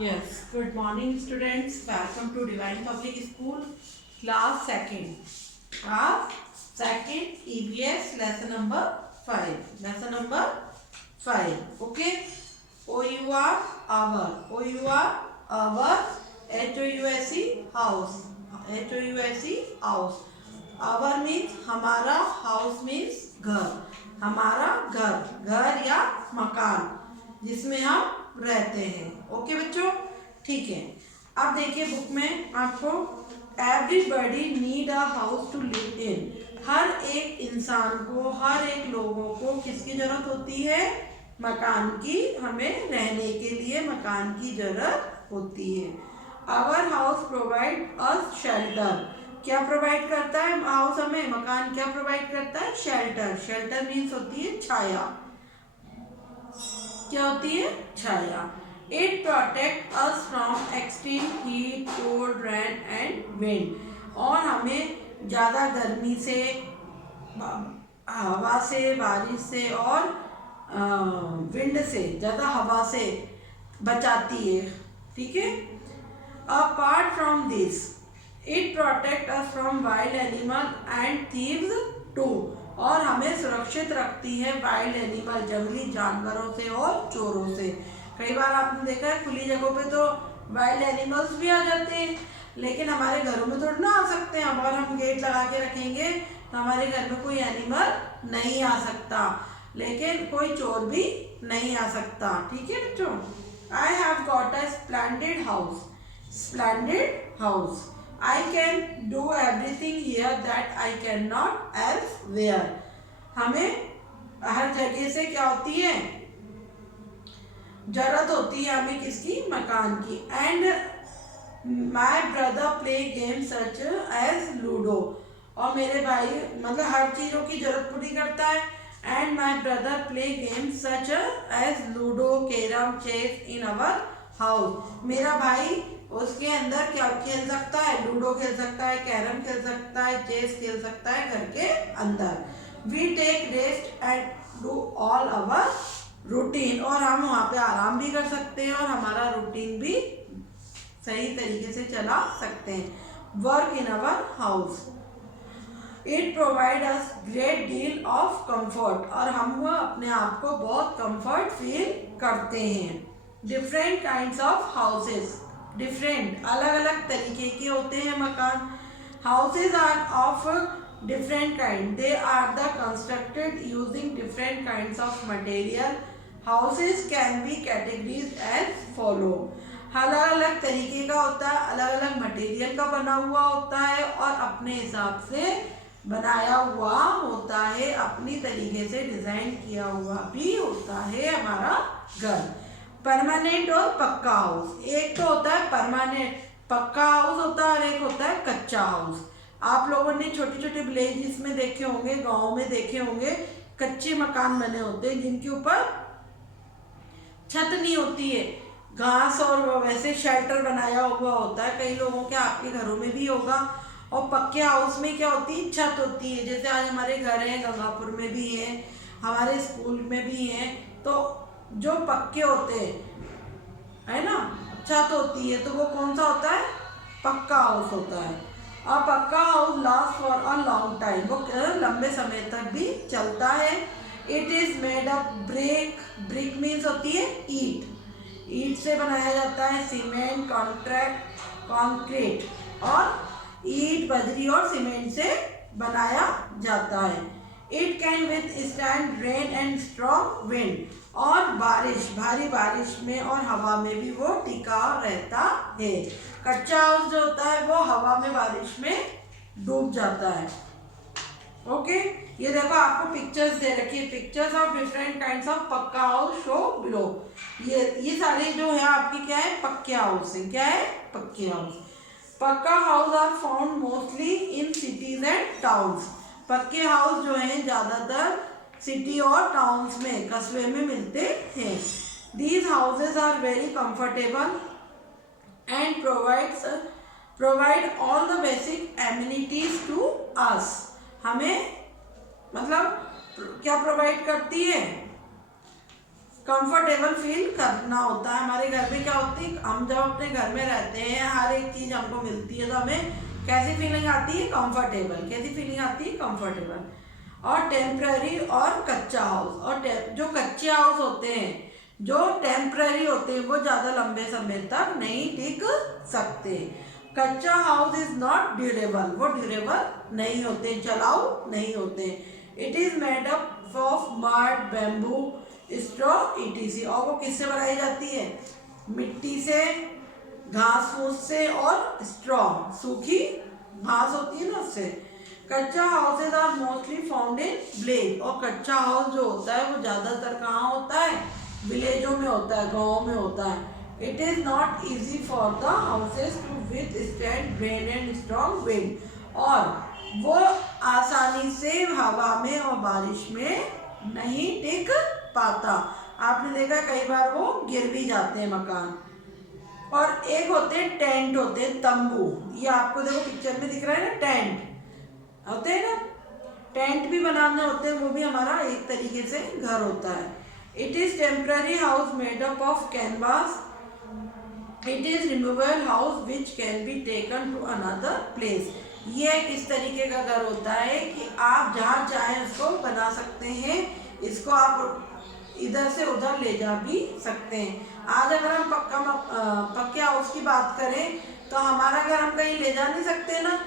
Yes, good morning students. Welcome to Divine Public School, class second. Class second EBS lesson number 5. Lesson number 5. Okay. OUR our. OUR our. HOUSE house. HOUSE house. Our means हमारा, house means घर. हमारा घर, घर या मकान जिसमें हम रहते हैं. ओके बच्चों, ठीक है. अब देखिए बुक में आपको everybody need a house to live in. हर एक इंसान को, हर एक लोगों को किसकी जरूरत होती है? मकान की. हमें रहने के लिए मकान की जरूरत होती है. Our house provide us shelter. क्या प्रोवाइड करता है हाउस हमें? मकान क्या प्रोवाइड करता है? शेल्टर. शेल्टर मीन्स होती है छाया. क्या होती है? छाया. It protect us from extreme heat, cold, rain and wind. और हमें ज़्यादा गर्मी से, हवा से, बारिश से और विंड से, ज़्यादा हवा से बचाती है. ठीक है. Apart from this it protect us from wild animal and thieves too. और हमें सुरक्षित रखती है वाइल्ड एनिमल, जंगली जानवरों से और चोरों से. कई बार आपने देखा है खुली जगहों पे तो वाइल्ड एनिमल्स भी आ जाते हैं, लेकिन हमारे घरों में थोड़ा ना आ सकते हैं. अब अगर हम गेट लगा के रखेंगे तो हमारे घर में कोई एनिमल नहीं आ सकता, लेकिन कोई चोर भी नहीं आ सकता. ठीक है बच्चों. I have got a splendid house. Splendid house. I can do everything here that I cannot elsewhere. हमें हर जगह से क्या होती है? जरूरत होती है हमें किसकी? मकान की. And my brother play game such as ludo. और मेरे भाई मतलब हर चीज़ों की जरूरत पूरी करता है. And my brother play game such as ludo, carrom, chess in our house. मेरा भाई उसके अंदर क्या खेल सकता है? लूडो खेल सकता है, कैरम खेल सकता है, चेस खेल सकता है घर के अंदर. We take rest and do all our routine. और हम वहाँ पे आराम भी कर सकते हैं और हमारा रूटीन भी सही तरीके से चला सकते हैं. Work in our house. It provide us great deal of comfort. और हम अपने आप को बहुत कंफर्ट फील करते हैं. Different kinds of houses. Different अलग अलग तरीके के होते हैं मकान. Houses are of different kind. They are the constructed using different kinds of material. Houses can be categories as follow. अलग अलग तरीके का होता है, अलग अलग मटेरियल का बना हुआ होता है और अपने हिसाब से बनाया हुआ होता है, अपनी तरीके से डिजाइन किया हुआ भी होता है हमारा घर. परमानेंट और पक्का हाउस. एक तो होता है परमानेंट पक्का हाउस होता है और एक होता है कच्चा हाउस. आप लोगों ने छोटे छोटे विलेजेस में देखे होंगे, गाँव में देखे होंगे, कच्चे मकान बने होते हैं जिनके ऊपर छत नहीं होती है, घास और वैसे शेल्टर बनाया हुआ होता है. कई लोगों के, आपके घरों में भी होगा. और पक्के हाउस में क्या होती है? छत होती है. जैसे आज हमारे घर हैं, गंगापुर में भी हैं, हमारे स्कूल में भी हैं. तो जो पक्के होते हैं है ना, छत होती है, तो वो कौन सा होता है? पक्का हाउस होता है. और पक्का house last for a long time. वो लंबे समय तक भी चलता है. It is made of brick. Brick means होती है ईट. ईट से बनाया जाता है. सीमेंट, कंक्रीट और ईट, बजरी और सीमेंट से बनाया जाता है. It can with stand rain and strong wind. और बारिश, भारी बारिश में और हवा में भी वो टिका रहता है. कच्चा हाउस जो होता है वो हवा में, बारिश में डूब जाता है. ओके. ये देखो आपको पिक्चर्स दे रखी है. Pictures of different kinds of पक्का हाउस शो बिलो. ये सारे जो है आपकी क्या है? पक्के हाउस है. क्या है? पक्के हाउस. पक्का house are found mostly in cities and towns. पक्के हाउस जो हैं ज़्यादातर सिटी और टाउन्स में, कस्बे में मिलते हैं. These houses are very comfortable and provide all the basic amenities to us. हमें मतलब क्या प्रोवाइड करती है? कंफर्टेबल फील करना होता है। हमारे घर में क्या होती है, हम जब अपने घर में रहते हैं हर एक चीज़ हमको मिलती है तो हमें कैसी फीलिंग आती है, कंफर्टेबल। कैसी फीलिंग आती है, कंफर्टेबल। और टेम्पररी और कच्चा हाउस, और जो कच्चे हाउस होते हैं, जो टेम्पररी होते हैं, वो ज़्यादा लंबे समय तक नहीं टिक सकते। कच्चा हाउस इज नॉट ड्यूरेबल, वो ड्यूरेबल नहीं होते, चलाऊ नहीं होते। It is made up of mud, bamboo, straw, etc. और वो किससे बनाई जाती है, मिट्टी से, घास फूस से और स्ट्रॉ, सूखी घास होती है ना उससे। कच्चा houses are mostly found in village, और कच्चा हाउस जो होता है वो ज़्यादातर कहाँ होता है, विलेजों में होता है, गाँव में होता है। It is not easy for the houses to withstand rain and strong wind, और वो आसानी से हवा में और बारिश में नहीं टिक पाता। आपने देखा कई बार वो गिर भी जाते हैं मकान। और एक होते हैं टेंट, होते हैं तंबू। ये आपको देखो पिक्चर में दिख रहा है ना, टेंट होते हैं ना, टेंट भी बनाने होते हैं, वो भी हमारा एक तरीके से घर होता है। It is temporary house made up of canvas, it is removable house which can be taken to another place. ये एक इस तरीके का घर होता है कि आप जहाँ चाहें उसको बना सकते हैं, इसको आप इधर से उधर ले जा भी सकते हैं। आज अगर हम पक्के हाउस की बात करें तो हमारा घर हम कहीं ले जा नहीं सकते ना,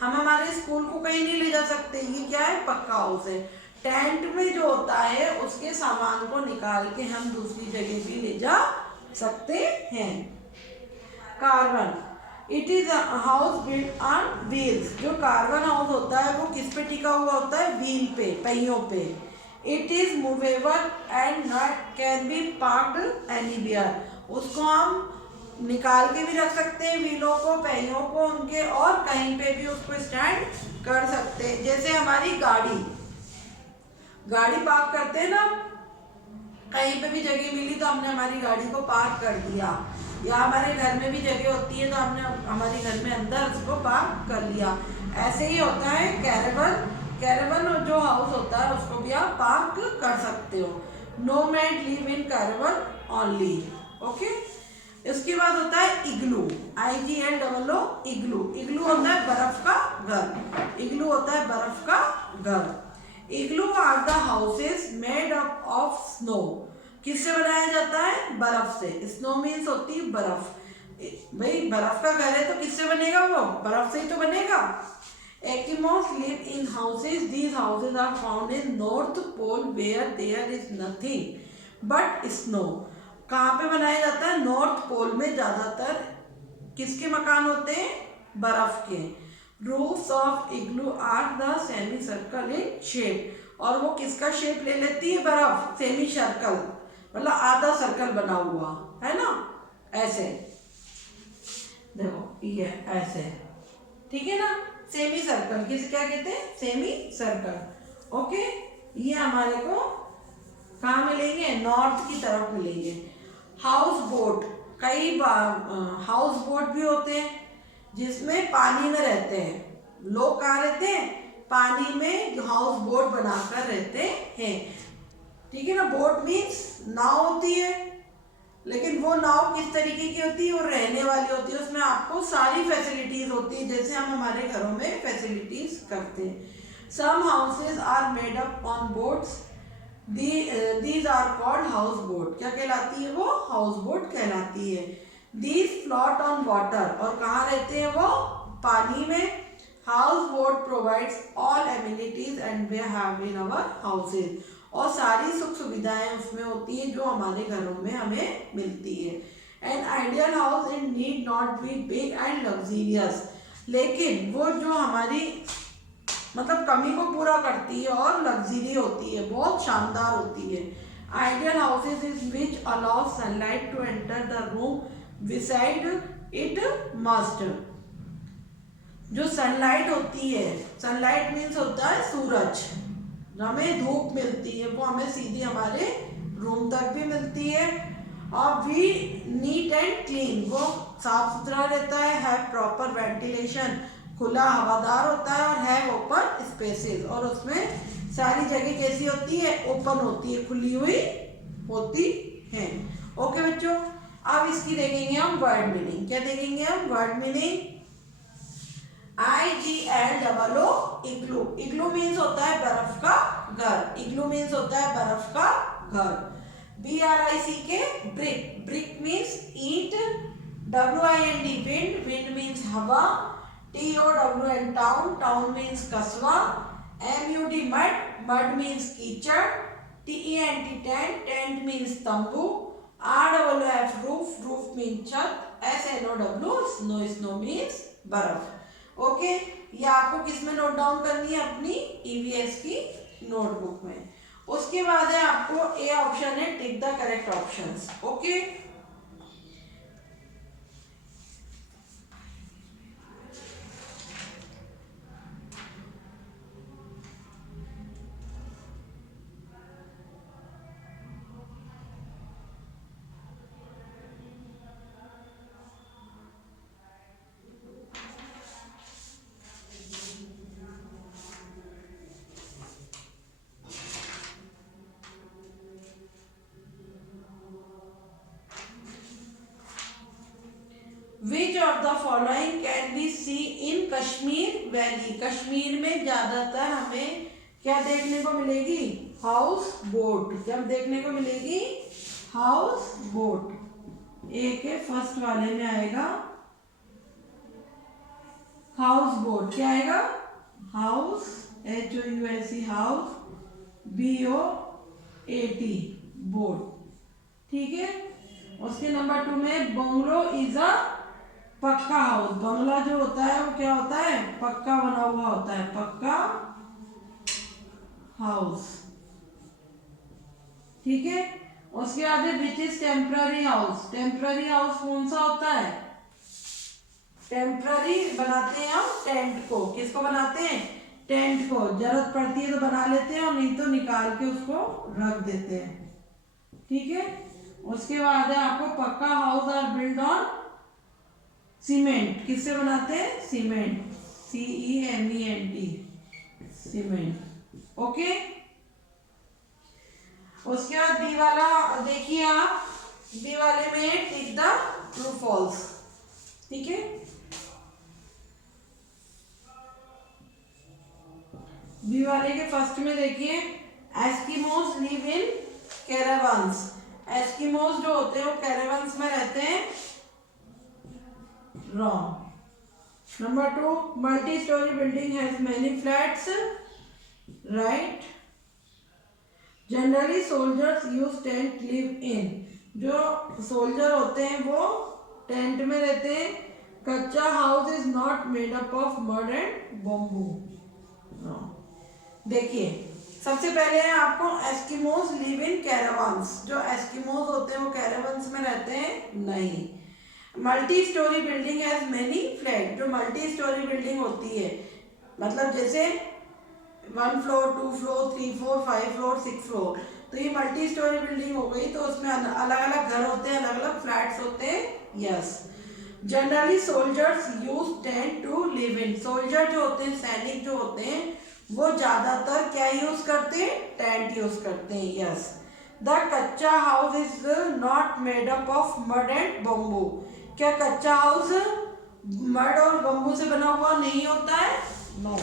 हम हमारे स्कूल को कहीं नहीं ले जा सकते। ये क्या है, पक्का हाउस है। टेंट में जो होता है उसके सामान को निकाल के हम दूसरी जगह भी ले जा सकते हैं। Carbon, it is house built on wheels. जो कार्बन हाउस होता है वो किस पे टिका हुआ होता है, व्हील पे, पहियों पे। It is movable and not can be parked anywhere. उसको हम निकाल के भी रख सकते हैं, व्हीलों को, पहियों को उनके, और कहीं पे भी उसको स्टैंड कर सकते हैं। जैसे हमारी गाड़ी पार्क करते हैं ना, कहीं पे भी जगह मिली तो हमने हमारी गाड़ी को पार्क कर दिया, या हमारे घर में भी जगह होती है तो हमने हमारे घर में अंदर उसको पार्क कर लिया। ऐसे ही होता है कैरेवन जो हाउस होता है उसको भी आप पार्क कर सकते हो। No man live in caravan only, okay. इसके बाद होता है इग्लू, IGLOO, इग्लू। इग्लू होता है बर्फ का घर, इग्लू होता है बर्फ का घर। Igloo are the houses made up of snow. किससे बनाया जाता है, बर्फ से। स्नो मीन्स होती है बर्फ। भाई बर्फ का घर है तो किससे बनेगा, वो बर्फ से ही तो बनेगा। Eskimos live in houses. These houses are found in North Pole where there is nothing but snow. कहाँ पे बनाया जाता है, नॉर्थ पोल में। ज़्यादातर किसके मकान होते हैं, बर्फ के। Roofs of igloo are the semi circle in shape, और वो किसका शेप ले लेती है, बर्फ, सेमी सर्कल, मतलब आधा सर्कल बना हुआ है ना, ऐसे देखो, ये ऐसे, ठीक है ना, सेमी सर्कल। किसे क्या कहते हैं, सेमी सर्कल, ओके। ये हमारे को कहाँ मिलेंगे, नॉर्थ की तरफ मिलेंगे। हाउस बोट, कई बार हाउस बोट भी होते हैं जिसमें पानी में रहते हैं लोग। कहाँ रहते हैं, पानी में, जो हाउस बोट बनाकर रहते हैं, ठीक है ना। बोट मीन्स नाव होती है, लेकिन वो नाव किस तरीके की होती है, वो रहने वाली होती है, उसमें आपको सारी फैसिलिटीज होती है जैसे हम हमारे घरों में फैसिलिटीज करते हैं। Some houses are made up on boats, these are called house boat. क्या कहलाती है वो, हाउस बोट कहलाती है। दीज फ्लोट ऑन वाटर, और कहाँ रहते हैं वो, पानी में। House boat provides all amenities and way have in our houses, और सारी सुख सुविधाएं उसमें होती है जो हमारे घरों में हमें मिलती है। N ideal house in need not be big and luxurious, लेकिन वो जो हमारी मतलब कमी को पूरा करती है और लग्जरी होती है, बहुत शानदार होती है। Ideal houses is which allow sunlight to enter the room beside it must. जो सनलाइट होती है, सनलाइट मीन्स होता है सूरज, हमें धूप मिलती है, वो हमें सीधी हमारे रूम तक भी मिलती है। और वी नीट एंड क्लीन, वो साफ सुथरा रहता है प्रॉपर वेंटिलेशन, खुला हवादार होता है, और है ओपन स्पेसेस, और उसमें सारी जगह कैसी होती है, ओपन होती है, खुली हुई होती हैं। ओके बच्चों, अब इसकी देखेंगे हम वर्ड मीनिंग। क्या देखेंगे हम? Word meaning. IGLOO इग्लू। इग्लू मीन्स होता है बर्फ का घर। इग्लू मीन्स होता है बर्फ का घर। BRICK brick. ब्रिक मीन्स ईंट। WIND wind. विंड मीन्स हवा। TOWN town. टाउन मीन्स कस्बा। MUD mud. मड मीन्स कीचड़। TENT tent. टेंट मीन्स तंबू। ROOF roof. रूफ मीन्स छत। SNOW snow. स्नो मीन्स बर्फ। ओके, ये आपको किस में नोट डाउन करनी है? अपनी EVS की नोटबुक में। उसके बाद है आपको ए ऑप्शन है tick the correct options. Okay, which of the following can be see in Kashmir valley. Kashmir में ज्यादातर हमें क्या देखने को मिलेगी? House boat. जब देखने को मिलेगी हाउस बोट। ए के फर्स्ट वाले में आएगा हाउस बोट। क्या आएगा? House, HOUSE house, BOAT boat. ठीक है। उसके नंबर 2 में बंगलो इज अ पक्का हाउस। बंगला जो होता है वो क्या होता है? पक्का बना हुआ होता है, पक्का हाउस। ठीक है। उसके बाद which is temporary house. Temporary house कौन सा होता है? टेम्पररी बनाते हैं हम टेंट को। किसको बनाते हैं? टेंट को। जरूरत पड़ती है तो बना लेते हैं और नहीं तो निकाल के उसको रख देते हैं। ठीक है। उसके बाद है आपको पक्का house are build on cement. किससे बनाते हैं? सीमेंट। CEMENT cement. ओके। उसके बाद बी वाला देखिए आप। बी वाले में टिक द ट्रू फॉल्स। ठीक है। बी वाले के फर्स्ट में देखिए एस्किमोस लिव इन कैरावान्स। एस्किमोस जो होते हैं वो कैरावान्स में रहते हैं। Wrong. Number 2 multi storey building has many flats. Right. Generally soldiers use tent live in. जो सोल्जर होते हैं वो टेंट में रहते हैं। कच्चा house is not made up of mud and bamboo. देखिए सबसे पहले है आपको एस्किमोस लिव इन कैरावान्स। जो एस्किमोस होते हैं वो कैरावान्स में रहते हैं नहीं। Multi storey building has many flat. जो मल्टी स्टोरी बिल्डिंग होती है मतलब जैसे 1 floor 2 floor 3 floor 5 floor 6 floor, तो ये मल्टी स्टोरी बिल्डिंग हो गई। तो उसमें अलग अलग घर होते हैं, अलग अलग फ्लैट्स होते हैं। Yes. Generally soldiers use tent to live in. Soldier जो होते हैं, सैनिक जो होते हैं, वो ज्यादातर क्या यूज करते हैं? टेंट यूज करते हैं। यस। द कच्चा house is not made up of mud and bamboo. क्या कच्चा हाउस मड और बम्बू से बना हुआ नहीं होता है? नो।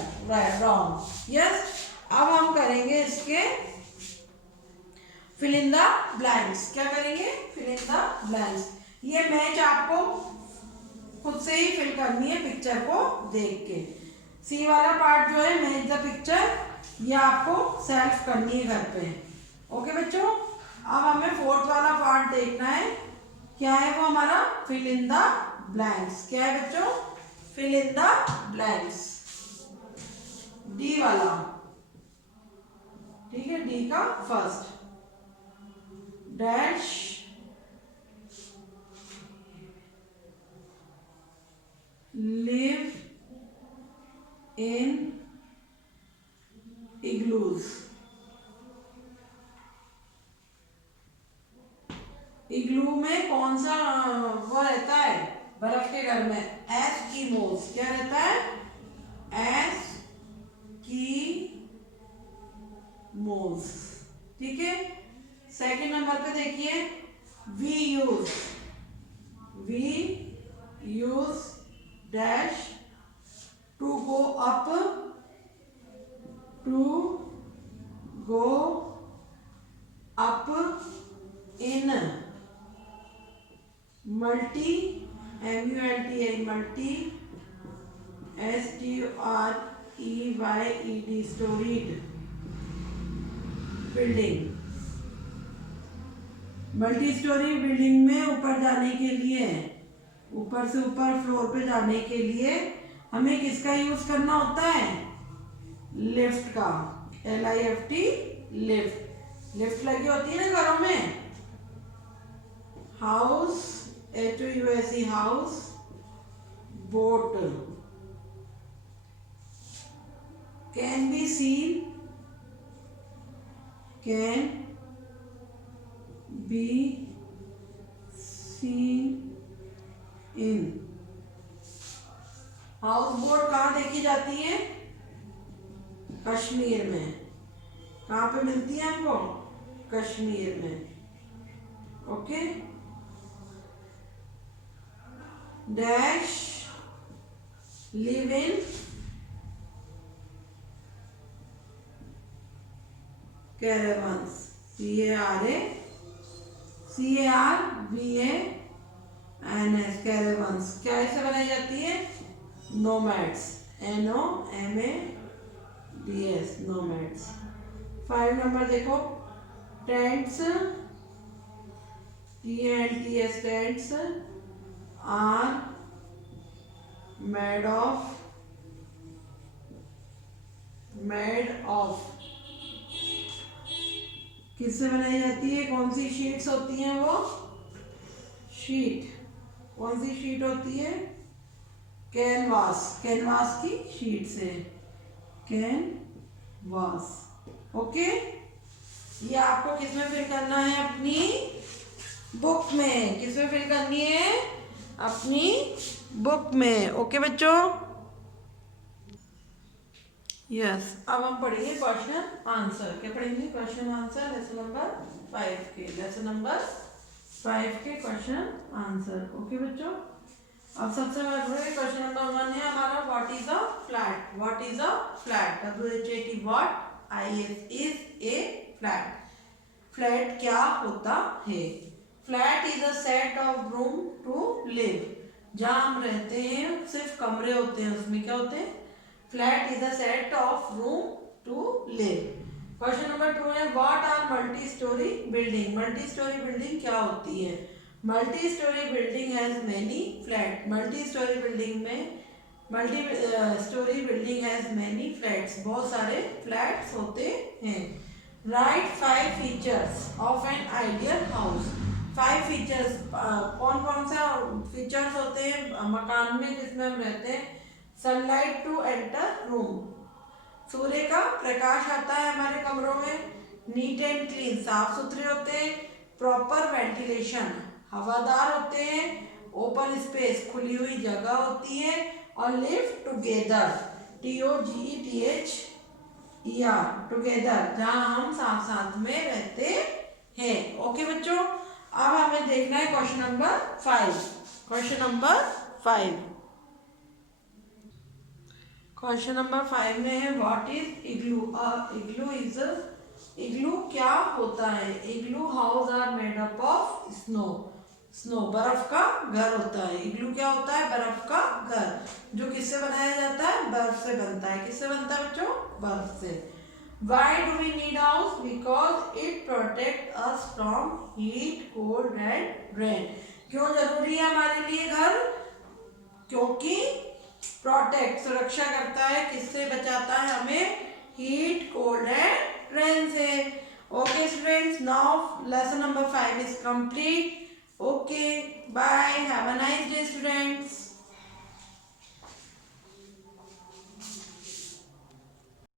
रॉन्ग। यस। अब हम करेंगे इसके फिल इन द ब्लैंक्स। क्या करेंगे? Fill in the blanks. ये मैच आपको खुद से ही फिल करनी है पिक्चर को देख के। सी वाला पार्ट जो है मैच द पिक्चर, ये आपको सेल्फ करनी है घर पे। ओके बच्चों, अब हमें फोर्थ वाला पार्ट देखना है। क्या है वो हमारा? Fill in the blanks. क्या है बच्चों? Fill in the blanks. D वाला। ठीक है। डी का first dash live in igloos. Igloo में कौन सा वो रहता है बर्फ के घर में? एस्किमोस। क्या रहता है? एस्किमोस। ठीक है। सेकंड नंबर पे देखिए we use we use dash to go up, to go up in multi, MULTI, multi, STREYED, storied building. Multi storey building में ऊपर जाने के लिए, ऊपर से ऊपर फ्लोर पे जाने के लिए हमें किसका यूज करना होता है? लिफ्ट का, LIFT, लिफ्ट। लिफ्ट लगी होती है ना घरों में। House, HOUSE, house, boat. Can be seen, can be seen in. House boat कहाँ देखी जाती है? कश्मीर में। कहाँ पे मिलती है हमको? कश्मीर में। ओके। डैश लिव इन caravans, CARAVANS, caravans। क्या ऐसे बनाई जाती है? nomads, NOMADS, nomads। 5 नंबर देखो, tents, TENTS, tents are made of किससे बनाई जाती है? कौन सी शीट्स होती हैं वो? शीट। कौन सी शीट होती है? कैनवास, कैनवास की शीट से, कैनवास। ओके। ये आपको किसमें फिल करना है? अपनी बुक में। किसमें फिल करनी है? अपनी बुक में। ओके बच्चों। यस, अब हम पढ़ेंगे क्वेश्चन आंसर। क्या पढ़ेंगे? क्वेश्चन आंसर, लेसन नंबर 5 के, लेसन नंबर 5 के क्वेश्चन आंसर। ओके बच्चों। अब सबसे पहले क्वेश्चन नंबर 1 है हमारा, what is a flat? What is a flat? WHAT, what, IS, is a flat. Flat क्या होता है? Flat is a set of room to live. जहाँ हम रहते हैं सिर्फ कमरे होते हैं, उसमें क्या होते हैं? Flat is a set of room to live. Question number 2 है, what are multi storey building? Multi storey building क्या होती है? Multi storey building has many flat. Multi storey building में, multi storey building has many flats, बहुत सारे flats होते हैं। Right 5 features of an ideal house. 5 features, कौन कौन सा फीचर्स होते हैं मकान में जिसमें हम रहते हैं? सनलाइट टू एंटर रूम, सूर्य का प्रकाश आता है हमारे कमरों में। नीट एंड क्लीन, साफ सुथरे होते हैं। प्रॉपर वेंटिलेशन, हवादार होते हैं। ओपन स्पेस, खुली हुई जगह होती है। और लिव टुगेदर, TOGETHER, टुगेदर, जहाँ हम साथ साथ में रहते हैं। ओके बच्चों। अब हमें देखना है question number 5। Question number 5, question number 5 में है, व्हाट इज इग्लू? इग्लू क्या होता है? Igloo house are made up of snow. Snow, बर्फ का घर होता है। इग्लू क्या होता है? बर्फ का घर, जो किससे बनाया जाता है? बर्फ से बनता है। किससे बनता है बच्चों? बर्फ से। Why do we need house? Because it protects us from heat, cold and rain। क्यों जरूरी है हमारे लिए घर? क्योंकि प्रोटेक्ट, सुरक्षा करता है। किससे बचाता है हमें? हीट, कोल्ड एंड रेन से। Okay students, now lesson number 5 is complete. Okay, bye, have a nice day students.